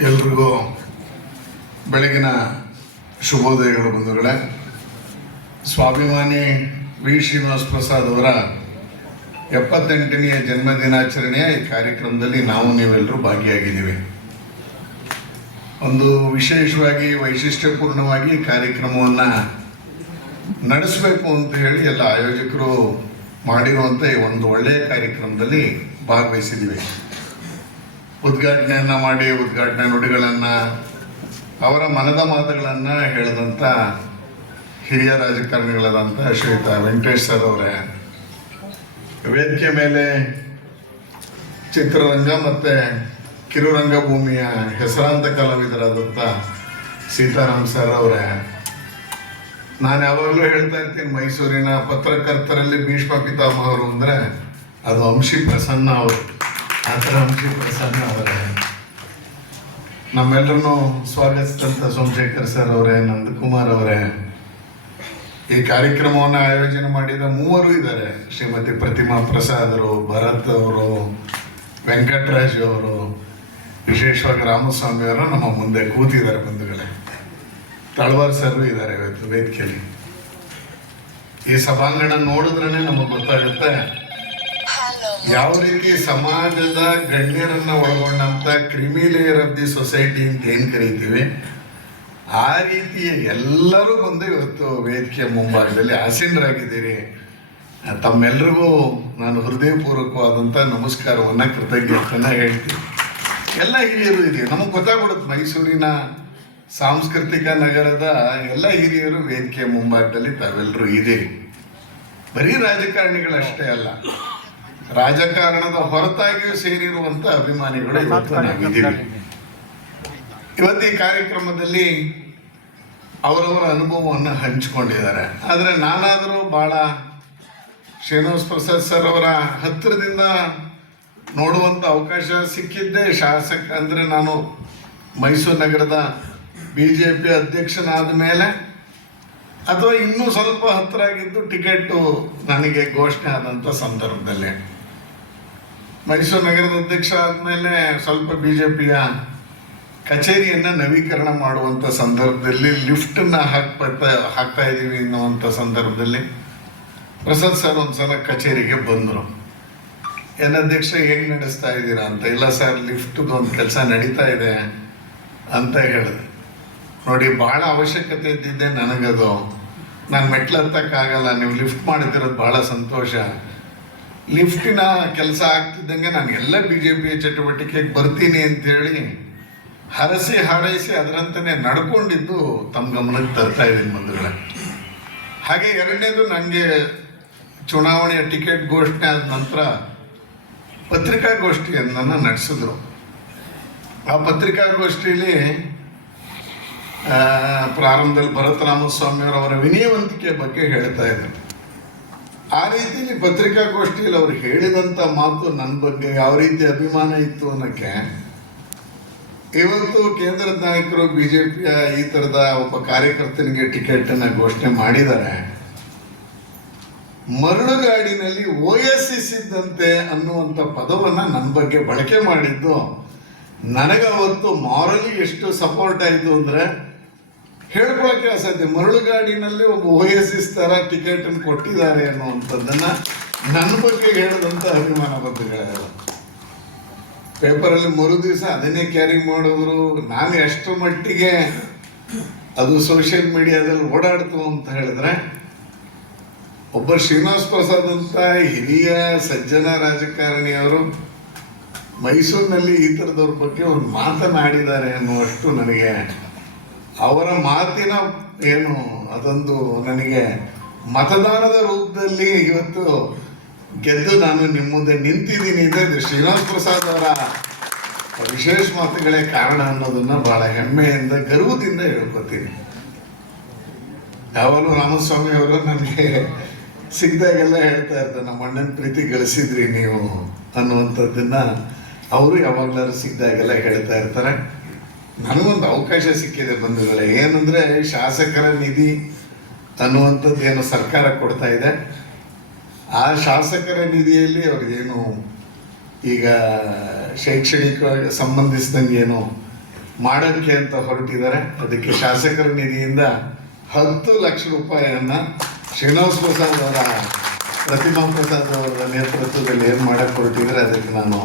ಎಲ್ರಿಗೂ ಬೆಳಗಿನ ಶುಭೋದಯಗಳು ಬಂಧುಗಳೇ. ಸ್ವಾಭಿಮಾನಿ ವಿ ಶ್ರೀನಿವಾಸ್ ಪ್ರಸಾದ್ ಅವರ 78ನೇ ಜನ್ಮದಿನಾಚರಣೆಯ ಈ ಕಾರ್ಯಕ್ರಮದಲ್ಲಿ ನಾವು ನೀವೆಲ್ಲರೂ ಭಾಗಿಯಾಗಿದ್ದೀವಿ. ಒಂದು ವಿಶೇಷವಾಗಿ ವೈಶಿಷ್ಟ್ಯಪೂರ್ಣವಾಗಿ ಕಾರ್ಯಕ್ರಮವನ್ನು ನಡೆಸಬೇಕು ಅಂತ ಹೇಳಿ ಎಲ್ಲ ಆಯೋಜಕರು ಮಾಡಿರುವಂಥ ಒಂದು ಒಳ್ಳೆಯ ಕಾರ್ಯಕ್ರಮದಲ್ಲಿ ಭಾಗವಹಿಸಿದ್ದೀವಿ. ಉದ್ಘಾಟನೆಯನ್ನು ಮಾಡಿ ಉದ್ಘಾಟನೆ ನುಡಿಗಳನ್ನು, ಅವರ ಮನದ ಮಾತುಗಳನ್ನು ಹೇಳಿದಂಥ ಹಿರಿಯ ರಾಜಕಾರಣಿಗಳಾದಂಥ ಶ್ರೀಯುತ ವೆಂಕಟೇಶ್ ಸರ್ ಅವರೇ, ವೇದಿಕೆ ಮೇಲೆ ಚಿತ್ರರಂಗ ಮತ್ತು ಕಿರುರಂಗಭೂಮಿಯ ಹೆಸರಾಂತ ಕಲಾವಿದರಾದಂಥ ಸೀತಾರಾಮ್ ಸರ್ ಅವರೇ, ನಾನು ಯಾವಾಗಲೂ ಹೇಳ್ತಾ ಇರ್ತೀನಿ, ಮೈಸೂರಿನ ಪತ್ರಕರ್ತರಲ್ಲಿ ಭೀಷ್ಮ ಪಿತಾಮಹರು ಅಂದರೆ ಅದು ವಂಶಿ ಪ್ರಸನ್ನ ಅವರು. ಆ ಥರ ವಂಶಿ ಪ್ರಸನ್ನ ಅವರೇ, ನಮ್ಮೆಲ್ಲರನ್ನು ಸ್ವಾಗತಿಸಿದಂಥ ಸೋಮಶೇಖರ್ ಸರ್ ಅವರೇ, ನಂದಕುಮಾರ್ ಅವರೇ, ಈ ಕಾರ್ಯಕ್ರಮವನ್ನು ಆಯೋಜನೆ ಮಾಡಿದ ಮೂವರು ಇದ್ದಾರೆ. ಶ್ರೀಮತಿ ಪ್ರತಿಮಾ ಪ್ರಸಾದ್ ಅವರು, ಭರತ್ ಅವರು, ವೆಂಕಟರಾಜ್ ಅವರು, ವಿಶೇಷವಾಗಿ ರಾಮಸ್ವಾಮಿ ಅವರು ನಮ್ಮ ಮುಂದೆ ಕೂತಿದ್ದಾರೆ ಬಂಧುಗಳೇ. ತಳವಾರ್ ಸರ್ ಇದ್ದಾರೆ ಇವತ್ತು ವೇದಿಕೆಯಲ್ಲಿ. ಈ ಸಭಾಂಗಣ ನೋಡಿದ್ರೇ ನಮಗೆ ಗೊತ್ತಾಗುತ್ತೆ ಯಾವ ರೀತಿ ಸಮಾಜದ ಗಣ್ಯರನ್ನ ಒಳಗೊಂಡಂತ ಕ್ರಿಮಿ ಲೇಯರ್ ಆಫ್ ದಿ ಸೊಸೈಟಿ ಅಂತ ಏನು ಕರೀತೀವಿ, ಆ ರೀತಿಯ ಎಲ್ಲರೂ ಬಂದು ಇವತ್ತು ವೇದಿಕೆಯ ಮುಂಭಾಗದಲ್ಲಿ ಆಸೀನರಾಗಿದ್ದೀರಿ. ತಮ್ಮೆಲ್ಲರಿಗೂ ನಾನು ಹೃದಯಪೂರ್ವಕವಾದಂಥ ನಮಸ್ಕಾರವನ್ನು, ಕೃತಜ್ಞತೆಯನ್ನು ಹೇಳ್ತೀನಿ. ಎಲ್ಲ ಹಿರಿಯರು ಇದೆ, ನಮಗೆ ಗೊತ್ತಾಗ್ಬಿಡುತ್ತೆ ಮೈಸೂರಿನ ಸಾಂಸ್ಕೃತಿಕ ನಗರದ ಎಲ್ಲ ಹಿರಿಯರು ವೇದಿಕೆಯ ಮುಂಭಾಗದಲ್ಲಿ ತಾವೆಲ್ಲರೂ ಇದ್ದೀರಿ. ಬರೀ ರಾಜಕಾರಣಿಗಳಷ್ಟೇ ಅಲ್ಲ, ರಾಜಕಾರಣದ ಹೊರತಾಗಿಯೂ ಸೇರಿರುವಂಥ ಅಭಿಮಾನಿಗಳು ಇವತ್ತು ನಾವಿದ್ದೀವಿ. ಇವತ್ತು ಈ ಕಾರ್ಯಕ್ರಮದಲ್ಲಿ ಅವರವರ ಅನುಭವವನ್ನು ಹಂಚಿಕೊಂಡಿದ್ದಾರೆ. ಆದರೆ ನಾನಾದರೂ ಭಾಳ ಶ್ರೀನಿವಾಸ್ ಪ್ರಸಾದ್ ಸರ್ ಅವರ ಹತ್ತಿರದಿಂದ ನೋಡುವಂಥ ಅವಕಾಶ ಸಿಕ್ಕಿದ್ದೇ ಶಾಸಕ ಅಂದರೆ ನಾನು ಮೈಸೂರು ನಗರದ BJP ಅಧ್ಯಕ್ಷನಾದ ಮೇಲೆ, ಅಥವಾ ಇನ್ನೂ ಸ್ವಲ್ಪ ಹತ್ತಿರ ಆಗಿದ್ದು ಟಿಕೆಟು ನನಗೆ ಘೋಷಣೆ ಆದಂಥ ಸಂದರ್ಭದಲ್ಲಿ. ಮೈಸೂರು ನಗರದ ಅಧ್ಯಕ್ಷ ಆದಮೇಲೆ ಸ್ವಲ್ಪ BJPಯ ಕಚೇರಿಯನ್ನು ನವೀಕರಣ ಮಾಡುವಂಥ ಸಂದರ್ಭದಲ್ಲಿ ಲಿಫ್ಟನ್ನು ಹಾಕ್ತಾ ಇದ್ದೀವಿ ಅನ್ನುವಂಥ ಸಂದರ್ಭದಲ್ಲಿ ಪ್ರಸಾದ್ ಸರ್ ಒಂದು ಸಲ ಕಚೇರಿಗೆ ಬಂದರು. ಏನು ಅಧ್ಯಕ್ಷ, ಹೇಗೆ ನಡೆಸ್ತಾ ಇದ್ದೀರಾ ಅಂತ. ಇಲ್ಲ ಸರ್, ಲಿಫ್ಟ್ದು ಒಂದು ಕೆಲಸ ನಡೀತಾ ಇದೆ ಅಂತ ಹೇಳಿದೆ. ನೋಡಿ, ಭಾಳ ಅವಶ್ಯಕತೆ ಇದ್ದಿದ್ದೆ ನನಗದು. ನಾನು ಮೆಟ್ಲು ಹತ್ತಕ್ಕಾಗಲ್ಲ, ನೀವು ಲಿಫ್ಟ್ ಮಾಡ್ತಿರೋದು ಭಾಳ ಸಂತೋಷ. ಲಿಫ್ಟಿನ ಕೆಲಸ ಆಗ್ತಿದ್ದಂಗೆ ನಾನು ಎಲ್ಲ BJPಯ ಚಟುವಟಿಕೆಗೆ ಬರ್ತೀನಿ ಅಂತೇಳಿ ಹರಸಿ ಹಾರೈಸಿ ಅದರಂತೆಯೇ ನಡ್ಕೊಂಡಿದ್ದು ತಮ್ಮ ಗಮನಕ್ಕೆ ತರ್ತಾ ಇದ್ದೀನಿ ಬಂಧುಗಳೇ. ಹಾಗೆ ಎರಡನೇದು, ನನಗೆ ಚುನಾವಣೆಯ ಟಿಕೆಟ್ ಘೋಷಣೆ ಆದ ನಂತರ ಪತ್ರಿಕಾಗೋಷ್ಠಿಯನ್ನು ನಡೆಸಿದ್ರು. ಆ ಪತ್ರಿಕಾಗೋಷ್ಠಿಯಲ್ಲಿ ಪ್ರಾರಂಭದಲ್ಲಿ ಭರತ್ ರಾಮಸ್ವಾಮಿಯವರ ವಿನಯವಂತಿಕೆ ಬಗ್ಗೆ ಹೇಳ್ತಾ ಇದ್ದಾರೆ. ಆ ರೀತಿಯಲ್ಲಿ ಪತ್ರಿಕಾಗೋಷ್ಠಿಯಲ್ಲಿ ಅವರು ಹೇಳಿದಂಥ ಮಾತು ನನ್ನ ಬಗ್ಗೆ ಯಾವ ರೀತಿ ಅಭಿಮಾನ ಇತ್ತು ಅನ್ನೋಕ್ಕೆ, ಇವತ್ತು ಕೇಂದ್ರದ ನಾಯಕರು BJPಯ ಈ ಥರದ ಒಬ್ಬ ಕಾರ್ಯಕರ್ತನಿಗೆ ಟಿಕೆಟನ್ನು ಘೋಷಣೆ ಮಾಡಿದ್ದಾರೆ. ಮರಳುಗಾಡಿನಲ್ಲಿ OSS ಇದ್ದಂತೆ ಅನ್ನುವಂಥ ಪದವನ್ನು ನನ್ನ ಬಗ್ಗೆ ಬಳಕೆ ಮಾಡಿದ್ದು ನನಗೆ ಅವತ್ತು ಮಾರಲಿ ಎಷ್ಟು ಸಪೋರ್ಟ್ ಆಯಿತು ಅಂದರೆ ಹೇಳ್ಕೊಳಕ್ಕೆ ಅಸಾಧ್ಯ. ಮರಳುಗಾಡಿನಲ್ಲಿ ಒಬ್ಬ OSS ಥರ ಟಿಕೆಟನ್ನು ಕೊಟ್ಟಿದ್ದಾರೆ ಅನ್ನುವಂಥದ್ದನ್ನು ನನ್ನ ಬಗ್ಗೆ ಹೇಳಿದಂಥ ಅಭಿಮಾನ ಬಂಧುಗಳೆಲ್ಲ ಪೇಪರಲ್ಲಿ ಮರು ದಿವಸ ಅದನ್ನೇ ಕ್ಯಾರಿ ಮಾಡಿದ್ರು. ನಾನು ಎಷ್ಟು ಮಟ್ಟಿಗೆ ಅದು ಸೋಷಿಯಲ್ ಮೀಡಿಯಾದಲ್ಲಿ ಓಡಾಡ್ತು ಅಂತ ಹೇಳಿದ್ರೆ, ಒಬ್ಬ ಶ್ರೀನಿವಾಸ್ ಪ್ರಸಾದ್ ಅಂತ ಹಿರಿಯ ಸಜ್ಜನ ರಾಜಕಾರಣಿಯವರು ಮೈಸೂರಿನಲ್ಲಿ ಈ ಥರದವ್ರ ಬಗ್ಗೆ ಒಂದು ಮಾತನಾಡಿದ್ದಾರೆ ಅನ್ನುವಷ್ಟು ನನಗೆ ಅವರ ಮಾತಿನ ಏನು ಅದೊಂದು ನನಗೆ ಮತದಾನದ ರೂಪದಲ್ಲಿ ಇವತ್ತು ಗೆದ್ದು ನಾನು ನಿಮ್ಮ ಮುಂದೆ ನಿಂತಿದ್ದೀನಿ. ಇದು ಶ್ರೀನಿವಾಸ್ ಪ್ರಸಾದ್ ಅವರ ವಿಶೇಷ ಮಾತುಗಳೇ ಕಾರಣ ಅನ್ನೋದನ್ನು ಭಾಳ ಹೆಮ್ಮೆಯಿಂದ ಗರ್ವದಿಂದ ಹೇಳ್ಕೊತೀನಿ. ಯಾವಾಗಲೂ ರಾಮಸ್ವಾಮಿ ಅವರು ನನಗೆ ಸಿಗ್ದಾಗೆಲ್ಲ ಹೇಳ್ತಾ ಇರ್ತಾರೆ, ನಮ್ಮ ಅಣ್ಣನ ಪ್ರೀತಿ ಗಳಿಸಿದ್ರಿ ನೀವು ಅನ್ನುವಂಥದ್ದನ್ನು ಅವರು ಯಾವಾಗಲಾದ್ರು ಸಿಗ್ದಾಗೆಲ್ಲ ಹೇಳ್ತಾ ಇರ್ತಾರೆ. ನನಗೊಂದು ಅವಕಾಶ ಸಿಕ್ಕಿದೆ ಬಂಧುಗಳೇ, ಏನಂದರೆ ಶಾಸಕರ ನಿಧಿ ಅನ್ನುವಂಥದ್ದು ಏನು ಸರ್ಕಾರ ಕೊಡ್ತಾ ಇದೆ, ಆ ಶಾಸಕರ ನಿಧಿಯಲ್ಲಿ ಅವ್ರಿಗೇನು ಈಗ ಶೈಕ್ಷಣಿಕ ಸಂಬಂಧಿಸಿದಂಗೆ ಏನು ಮಾಡೋಕ್ಕೆ ಅಂತ ಹೊರಟಿದ್ದಾರೆ. ಅದಕ್ಕೆ ಶಾಸಕರ ನಿಧಿಯಿಂದ 10 ಲಕ್ಷ ರೂಪಾಯಿಯನ್ನು ಶ್ರೀನಿವಾಸ್ ಪ್ರಸಾದ್ ಅವರ ಪ್ರತಿಮಾ ಪ್ರಸಾದ್ ಅವರ ನೇತೃತ್ವದಲ್ಲಿ ಏನು ಮಾಡಕ್ಕೆ ಹೊರಟಿದ್ದಾರೆ ಅದಕ್ಕೆ ನಾನು